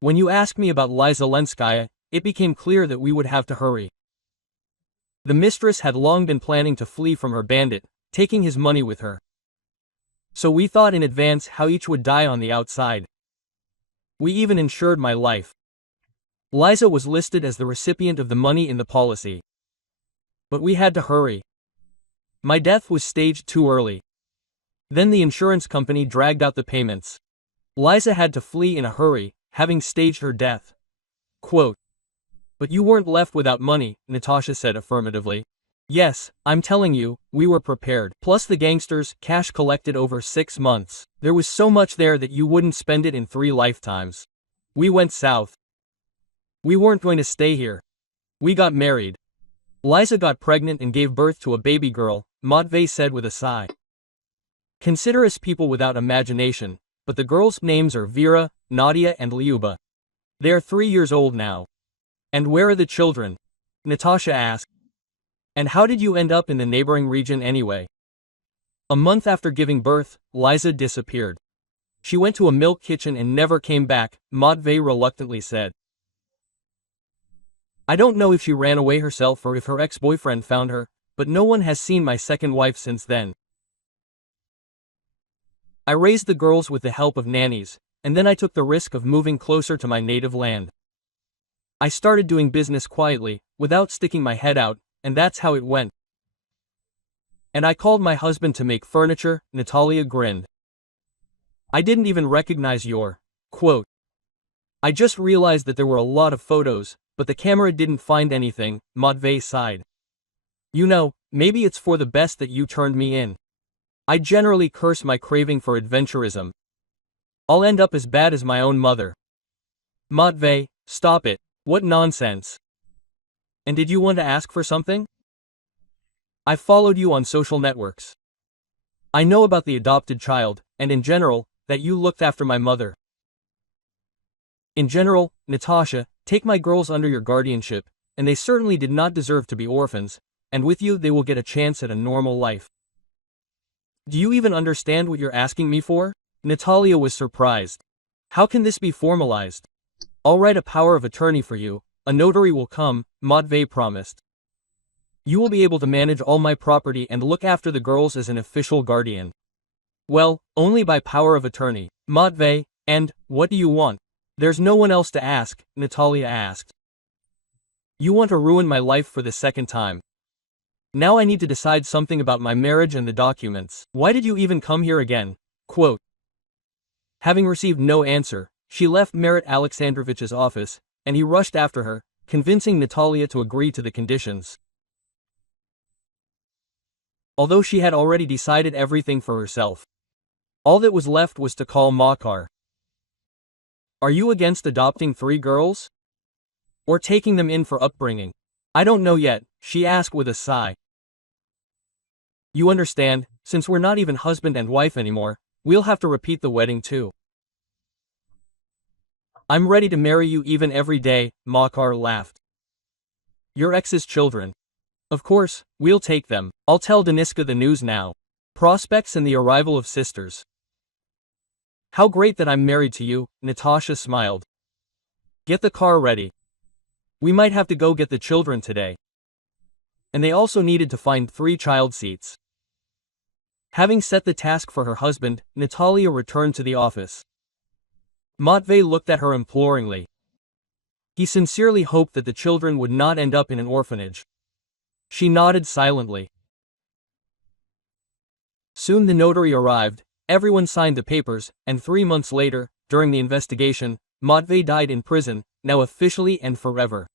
When you asked me about Liza Lenskaya, it became clear that we would have to hurry. The mistress had long been planning to flee from her bandit, taking his money with her. So we thought in advance how each would die on the outside. We even insured my life. Liza was listed as the recipient of the money in the policy. But we had to hurry. My death was staged too early. Then the insurance company dragged out the payments. Liza had to flee in a hurry, having staged her death. Quote, "But you weren't left without money," Natasha said affirmatively. "Yes, I'm telling you, we were prepared. Plus the gangsters, cash collected over 6 months. There was so much there that you wouldn't spend it in 3 lifetimes. We went south. We weren't going to stay here. We got married. Liza got pregnant and gave birth to a baby girl," Matvey said with a sigh. "Consider us people without imagination, but the girls' names are Vera, Nadia and Lyuba. They are 3 years old now." "And where are the children?" Natasha asked. "And how did you end up in the neighboring region anyway?" "A month after giving birth, Liza disappeared. She went to a milk kitchen and never came back," Matvey reluctantly said. "I don't know if she ran away herself or if her ex-boyfriend found her, but no one has seen my second wife since then. I raised the girls with the help of nannies, and then I took the risk of moving closer to my native land. I started doing business quietly, without sticking my head out, and that's how it went. And I called my husband to make furniture," Natalia grinned. "I didn't even recognize your quote. I just realized that there were a lot of photos, but the camera didn't find anything," Matvey sighed. "You know, maybe it's for the best that you turned me in. I generally curse my craving for adventurism. I'll end up as bad as my own mother." "Matvey, stop it. What nonsense. And did you want to ask for something? I followed you on social networks. I know about the adopted child, and in general, that you looked after my mother. In general, Natasha, take my girls under your guardianship, and they certainly did not deserve to be orphans, and with you they will get a chance at a normal life." "Do you even understand what you're asking me for?" Natalia was surprised. "How can this be formalized?" "I'll write a power of attorney for you, a notary will come," Matvey promised. "You will be able to manage all my property and look after the girls as an official guardian." "Well, only by power of attorney." "Matvey, and, what do you want?" "There's no one else to ask," Natalia asked. "You want to ruin my life for the second time. Now I need to decide something about my marriage and the documents. Why did you even come here again?" Quote. Having received no answer, she left Merit Alexandrovich's office, and he rushed after her, convincing Natalia to agree to the conditions. Although she had already decided everything for herself. All that was left was to call Makar. "Are you against adopting 3 girls? Or taking them in for upbringing?" "I don't know yet," she asked with a sigh. "You understand, since we're not even husband and wife anymore, we'll have to repeat the wedding too." "I'm ready to marry you even every day," Makar laughed. "Your ex's children. Of course, we'll take them. I'll tell Deniska the news now. Prospects and the arrival of sisters." "How great that I'm married to you," Natasha smiled. "Get the car ready. We might have to go get the children today." And they also needed to find 3 child seats. Having set the task for her husband, Natalia returned to the office. Matvey looked at her imploringly. He sincerely hoped that the children would not end up in an orphanage. She nodded silently. Soon the notary arrived, everyone signed the papers, and 3 months later, during the investigation, Matvey died in prison, now officially and forever.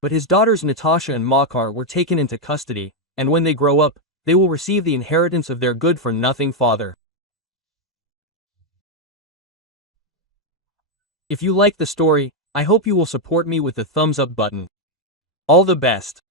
But his daughters Natasha and Makar were taken into custody, and when they grow up, they will receive the inheritance of their good-for-nothing father. If you like the story, I hope you will support me with the thumbs up button. All the best.